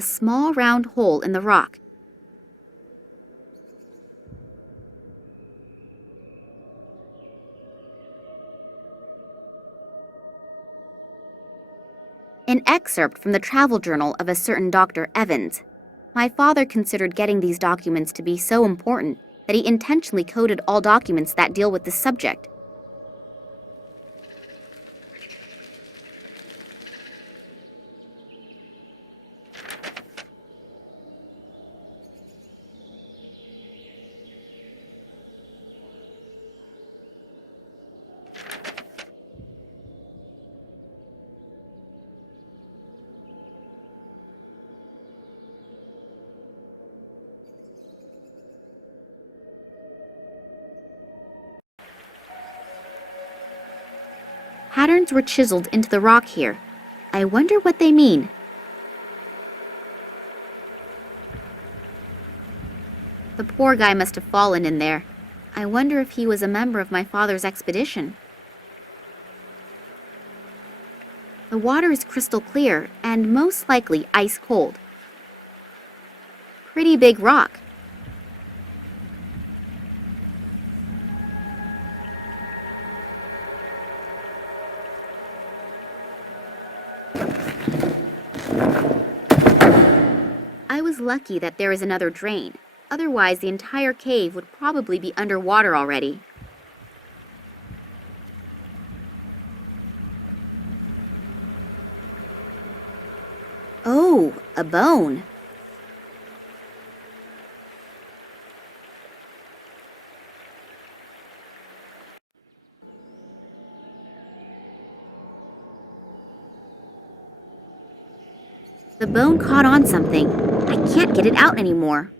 a small round hole in the rock. An excerpt from the travel journal of a certain Dr. Evans. My father considered getting these documents to be so important that he intentionally coded all documents that deal with this subject. Patterns were chiseled into the rock here. I wonder what they mean. The poor guy must have fallen in there. I wonder if he was a member of my father's expedition. The water is crystal clear and most likely ice cold. Pretty big rock. I was lucky that there is another drain. Otherwise, the entire cave would probably be underwater already. Oh, a bone. The bone caught on something. I can't get it out anymore.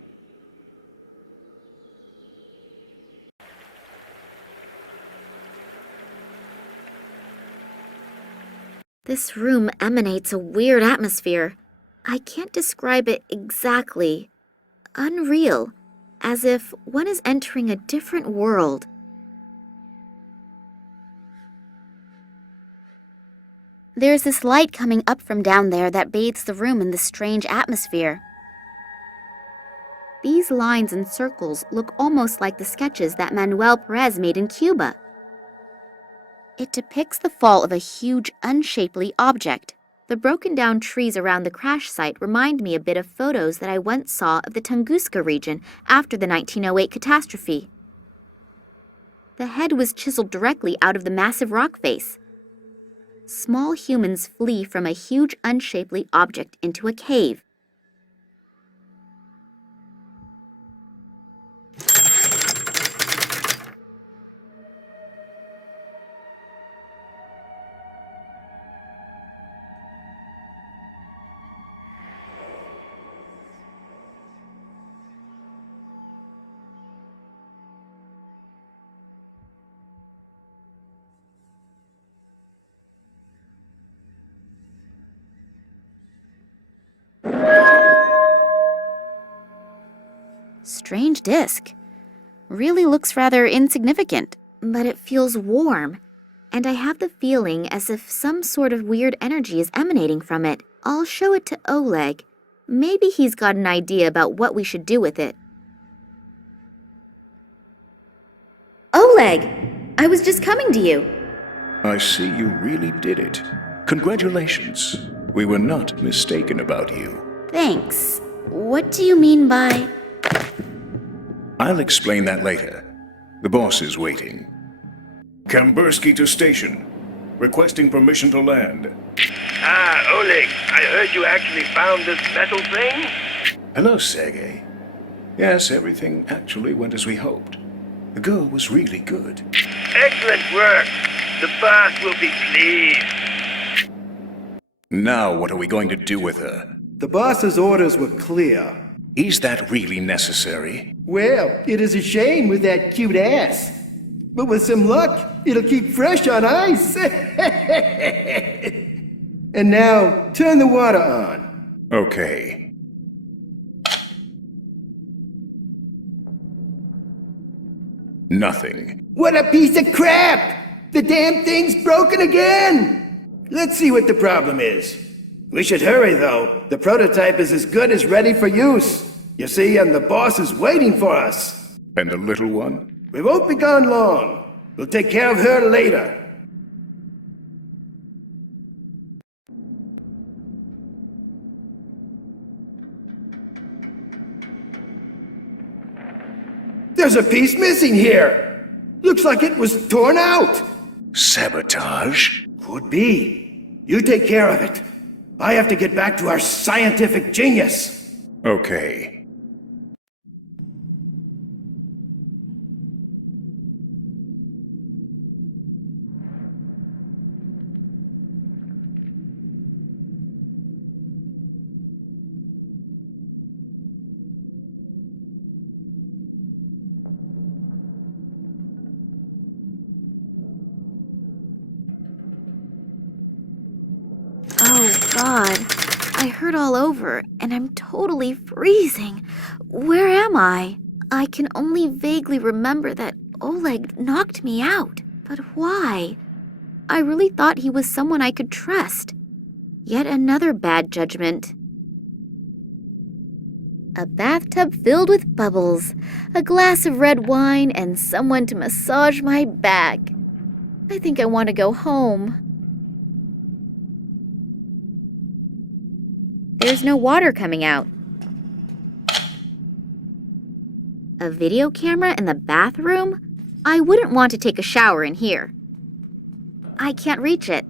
This room emanates a weird atmosphere. I can't describe it exactly. Unreal, as if one is entering a different world. There's this light coming up from down there that bathes the room in this strange atmosphere. These lines and circles look almost like the sketches that Manuel Perez made in Cuba. It depicts the fall of a huge, unshapely object. The broken down trees around the crash site remind me a bit of photos that I once saw of the Tunguska region after the 1908 catastrophe. The head was chiseled directly out of the massive rock face. Small humans flee from a huge, unshapely object into a cave. Strange disc. Really looks rather insignificant, but it feels warm, and I have the feeling as if some sort of weird energy is emanating from it. I'll show it to Oleg. Maybe he's got an idea about what we should do with it. Oleg! I was just coming to you. I see you really did it. Congratulations. We were not mistaken about you. Thanks. What do you mean by... I'll explain that later. The boss is waiting. Kambursky to station. Requesting permission to land. Ah, Oleg, I heard you actually found this metal thing? Hello, Sergey. Yes, everything actually went as we hoped. The girl was really good. Excellent work. The boss will be pleased. Now what are we going to do with her? The boss's orders were clear. Is that really necessary? Well, it is a shame with that cute ass. But with some luck, it'll keep fresh on ice. And now, turn the water on. Okay. Nothing. What a piece of crap! The damn thing's broken again! Let's see what the problem is. We should hurry, though. The prototype is as good as ready for use. You see, and the boss is waiting for us. And the little one? We won't be gone long. We'll take care of her later. There's a piece missing here. Looks like it was torn out. Sabotage? Could be. You take care of it. I have to get back to our scientific genius. Okay. Oh, God. I hurt all over, and I'm totally freezing. Where am I? I can only vaguely remember that Oleg knocked me out. But why? I really thought he was someone I could trust. Yet another bad judgment. A bathtub filled with bubbles, a glass of red wine, and someone to massage my back. I think I want to go home. There's no water coming out. A video camera in the bathroom? I wouldn't want to take a shower in here. I can't reach it.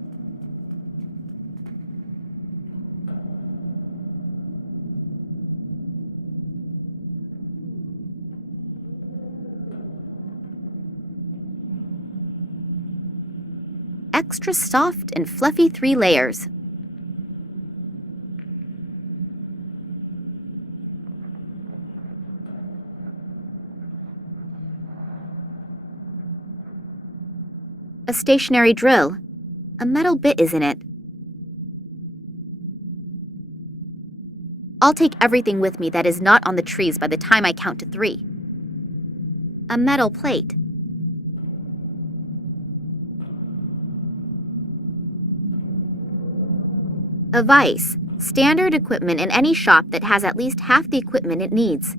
Extra soft and fluffy 3 layers. A stationary drill. A metal bit is in it. I'll take everything with me that is not on the trees by the time I count to 3. A metal plate. A vise. Standard equipment in any shop that has at least half the equipment it needs.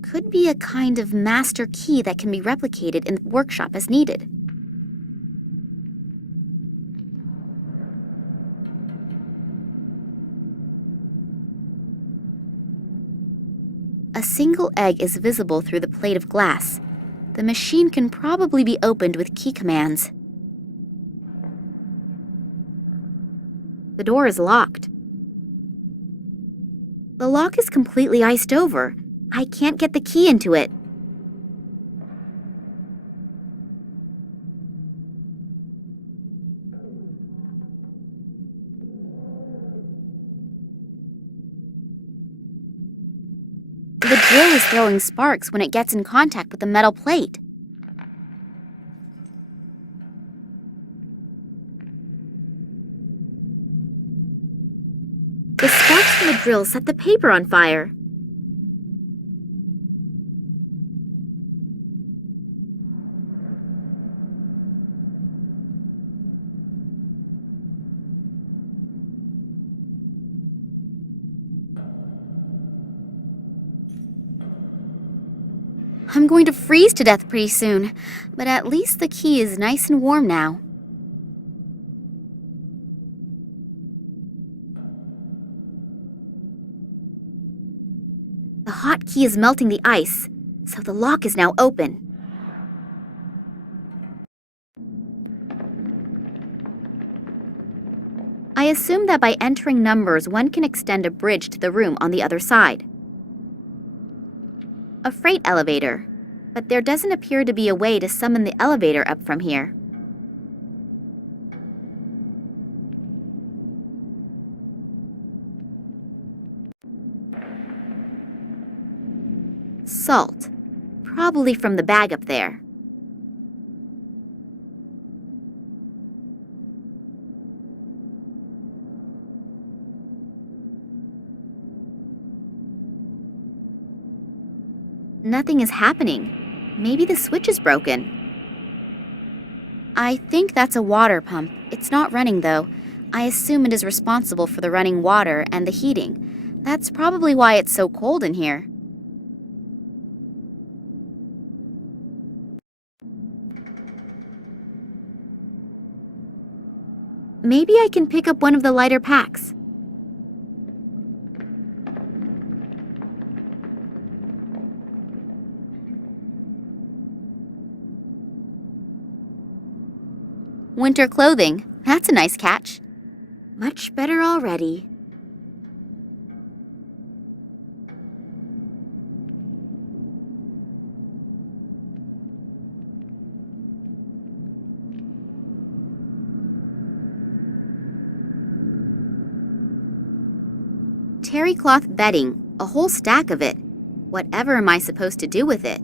Could be a kind of master key that can be replicated in the workshop as needed. A single egg is visible through the plate of glass. The machine can probably be opened with key commands. The door is locked. The lock is completely iced over. I can't get the key into it. The drill is throwing sparks when it gets in contact with the metal plate. The sparks from the drill set the paper on fire. I'm going to freeze to death pretty soon, but at least the key is nice and warm now. The hot key is melting the ice, so the lock is now open. I assume that by entering numbers, one can extend a bridge to the room on the other side. A freight elevator, but there doesn't appear to be a way to summon the elevator up from here. Salt, probably from the bag up there. Nothing is happening. Maybe the switch is broken. I think that's a water pump. It's not running, though. I assume it is responsible for the running water and the heating. That's probably why it's so cold in here. Maybe I can pick up one of the lighter packs. Winter clothing. That's a nice catch. Much better already. Terry cloth bedding, a whole stack of it. Whatever am I supposed to do with it?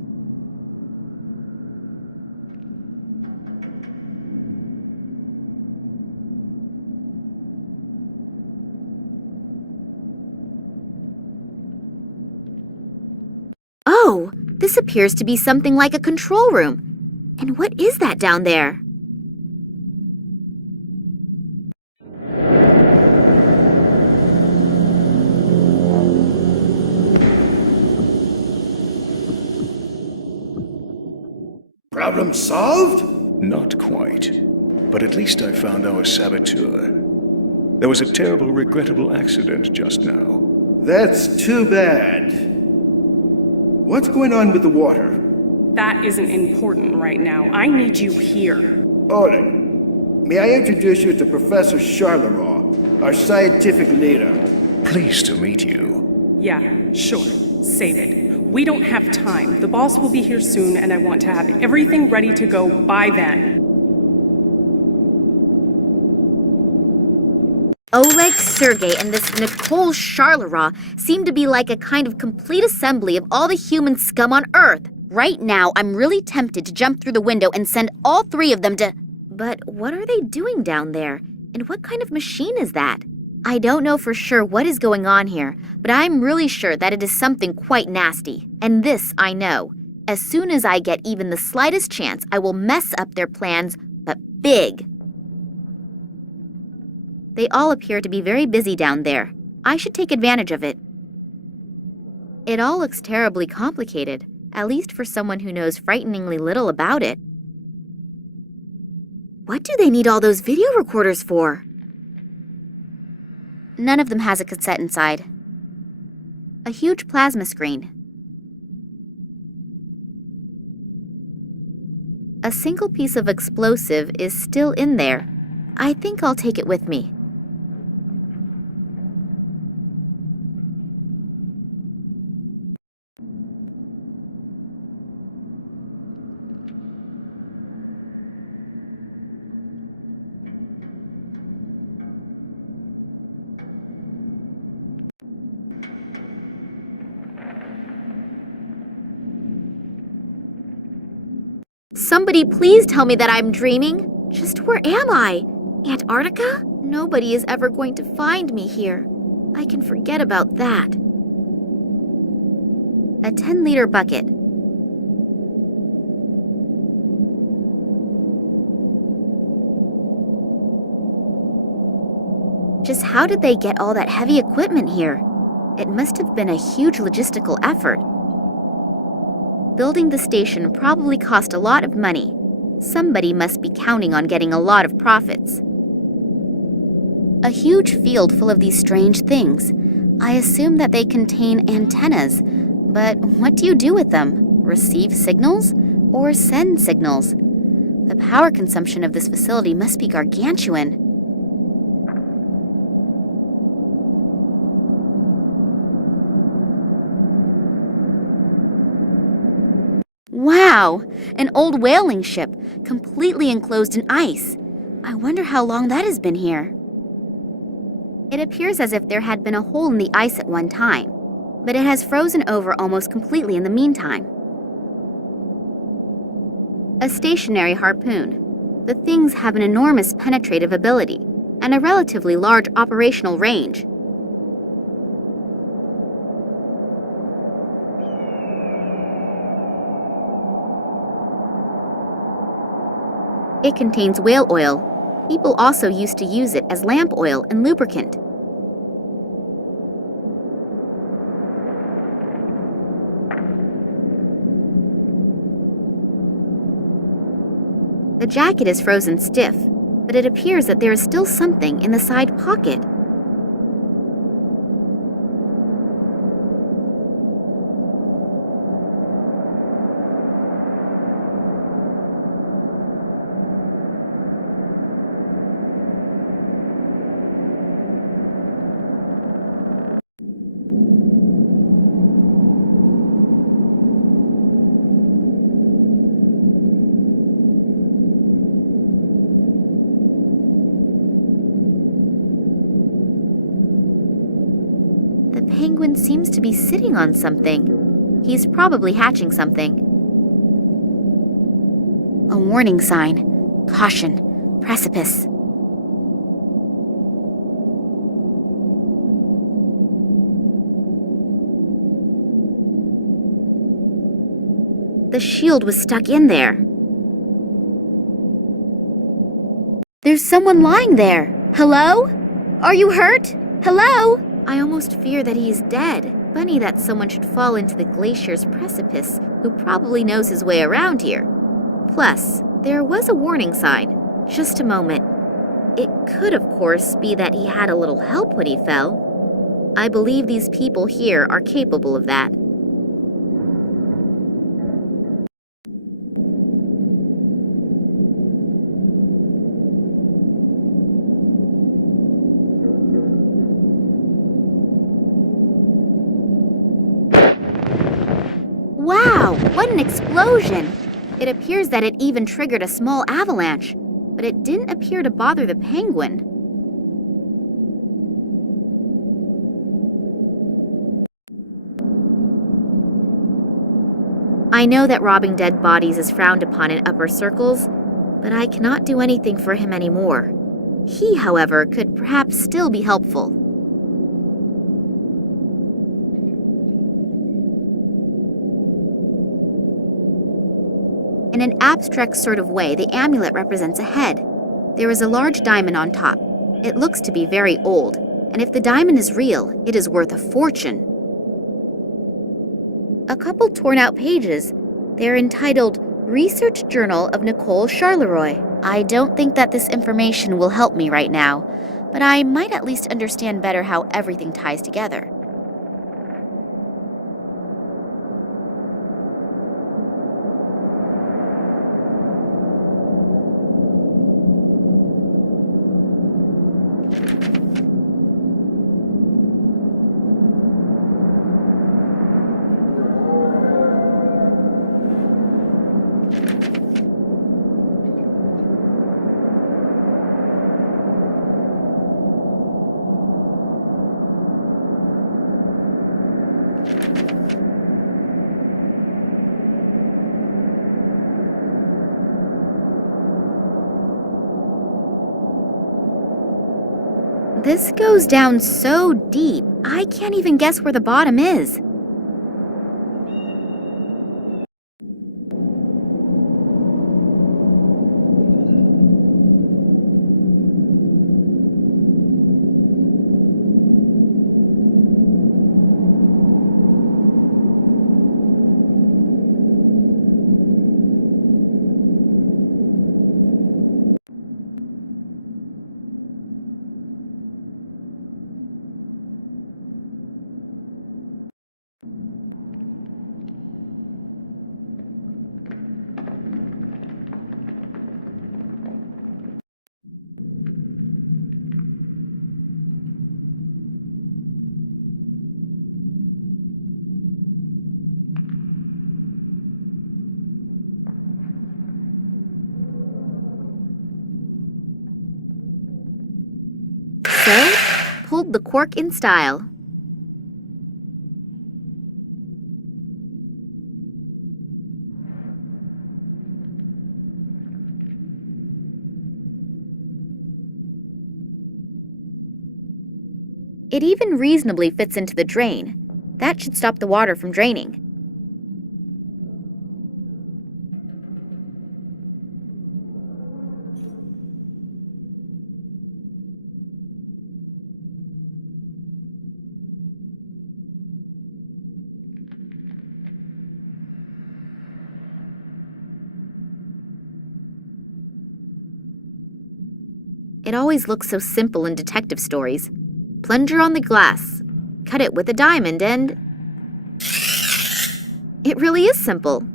Oh, this appears to be something like a control room. And what is that down there? Problem solved? Not quite. But at least I found our saboteur. There was a terrible, regrettable accident just now. That's too bad. What's going on with the water? That isn't important right now. I need you here. Order. May I introduce you to Professor Charleroi, our scientific leader? Pleased to meet you. Yeah, sure. Save it. We don't have time. The boss will be here soon, and I want to have everything ready to go by then. Oleg, Sergey, and this Nicole Charleroi seem to be like a kind of complete assembly of all the human scum on Earth. Right now, I'm really tempted to jump through the window and send all three of them to... But what are they doing down there? And what kind of machine is that? I don't know for sure what is going on here, but I'm really sure that it is something quite nasty. And this I know. As soon as I get even the slightest chance, I will mess up their plans, but big. They all appear to be very busy down there. I should take advantage of it. It all looks terribly complicated, at least for someone who knows frighteningly little about it. What do they need all those video recorders for? None of them has a cassette inside. A huge plasma screen. A single piece of explosive is still in there. I think I'll take it with me. Somebody please tell me that I'm dreaming. Just where am I? Antarctica? Nobody is ever going to find me here. I can forget about that. A 10-liter bucket. Just how did they get all that heavy equipment here? It must have been a huge logistical effort. Building the station probably cost a lot of money. Somebody must be counting on getting a lot of profits. A huge field full of these strange things. I assume that they contain antennas, but what do you do with them? Receive signals or send signals? The power consumption of this facility must be gargantuan. Wow! An old whaling ship, completely enclosed in ice. I wonder how long that has been here. It appears as if there had been a hole in the ice at one time, but it has frozen over almost completely in the meantime. A stationary harpoon. The things have an enormous penetrative ability and a relatively large operational range. It contains whale oil. People also used to use it as lamp oil and lubricant. The jacket is frozen stiff, but it appears that there is still something in the side pocket. The penguin seems to be sitting on something. He's probably hatching something. A warning sign. Caution. Precipice. The shield was stuck in there. There's someone lying there. Hello? Are you hurt? Hello? I almost fear that he's dead. Funny that someone should fall into the glacier's precipice who probably knows his way around here. Plus, there was a warning sign. Just a moment. It could, of course, be that he had a little help when he fell. I believe these people here are capable of that. Wow, what an explosion! It appears that it even triggered a small avalanche, but it didn't appear to bother the penguin. I know that robbing dead bodies is frowned upon in upper circles, but I cannot do anything for him anymore. He, however, could perhaps still be helpful. In an abstract sort of way, the amulet represents a head. There is a large diamond on top. It looks to be very old, and if the diamond is real, it is worth a fortune. A couple torn out pages. They're entitled Research Journal of Nicole Charleroi. I don't think that this information will help me right now, but I might at least understand better how everything ties together. This goes down so deep, I can't even guess where the bottom is. So, pulled the cork in style. It even reasonably fits into the drain. That should stop the water from draining. It always looks so simple in detective stories. Plunger on the glass, cut it with a diamond, and... It really is simple.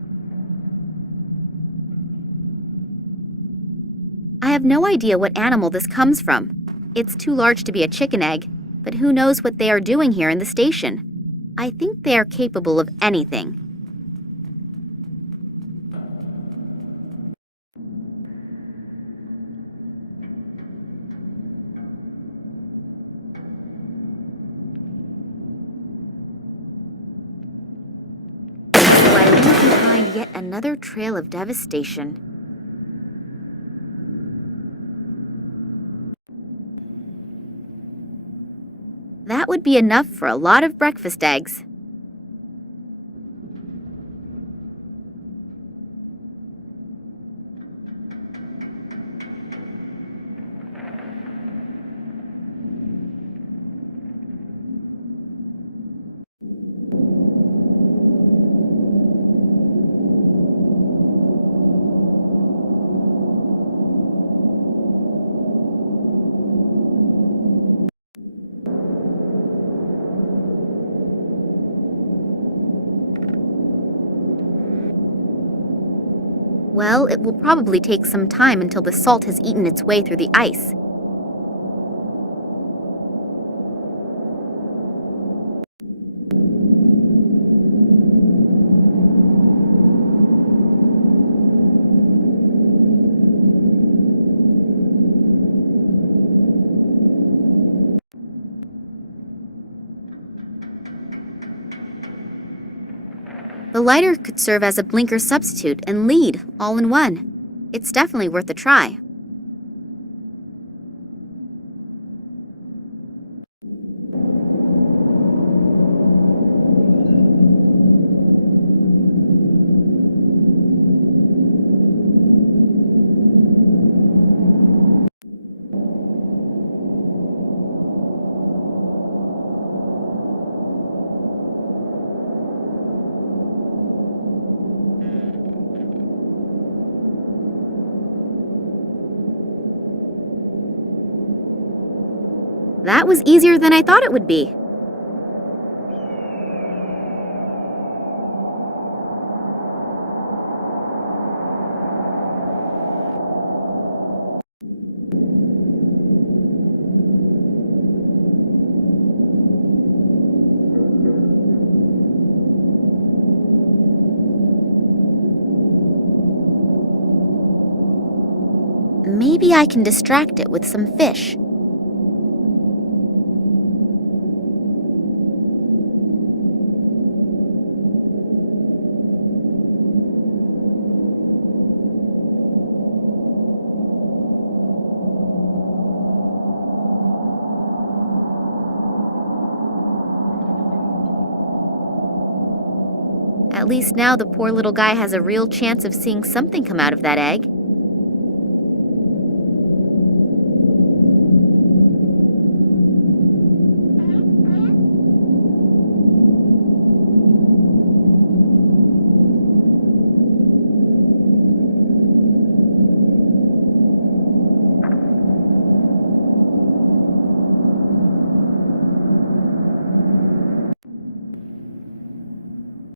I have no idea what animal this comes from. It's too large to be a chicken egg, but who knows what they are doing here in the station. I think they are capable of anything. So I leave behind yet another trail of devastation. That would be enough for a lot of breakfast eggs. Well, it will probably take some time until the salt has eaten its way through the ice. The lighter could serve as a blinker substitute and lead all in one. It's definitely worth a try. That was easier than I thought it would be. Maybe I can distract it with some fish. At least now the poor little guy has a real chance of seeing something come out of that egg.